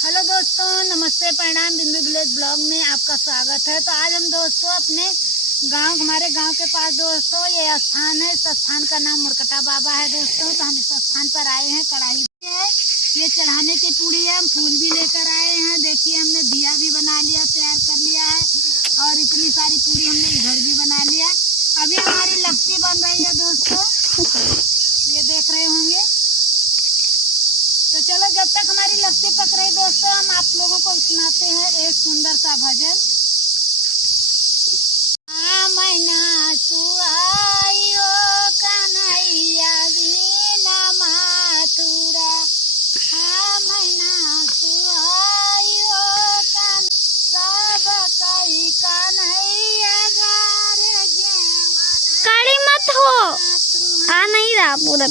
Hello दोस्तों, नमस्ते, प्रणाम। बिंदु विलेज ब्लॉग में आपका स्वागत है। तो आज हम दोस्तों अपने हमारे गांव के पास दोस्तों ये स्थान है। इस स्थान का नाम मुरकटा बाबा है दोस्तों। तो हम इस स्थान पर आए हैं। कढ़ाई है, ये चढ़ाने की पूड़ी है। हम फूल भी लेकर आए हैं। देखिए, हमने दिया भी बना लिया, तैयार कर लिया है। और इतनी सारी पूड़ी हमने इधर भी बना लिया। अभी हमारी लस्सी बन रही है दोस्तों, ये देख रहे होंगे। तो चलो, जब तक हमारी लस्सी पक रही दोस्तों, हम आप लोगों को सुनाते हैं एक सुंदर सा भजन। मैना सुहाइयो कन्हैया दीना माथुरा, मैना सुहाइयो सब कई कन्हैया गारे जेवरा। काली मत हो, आ नहीं रहा पूरा।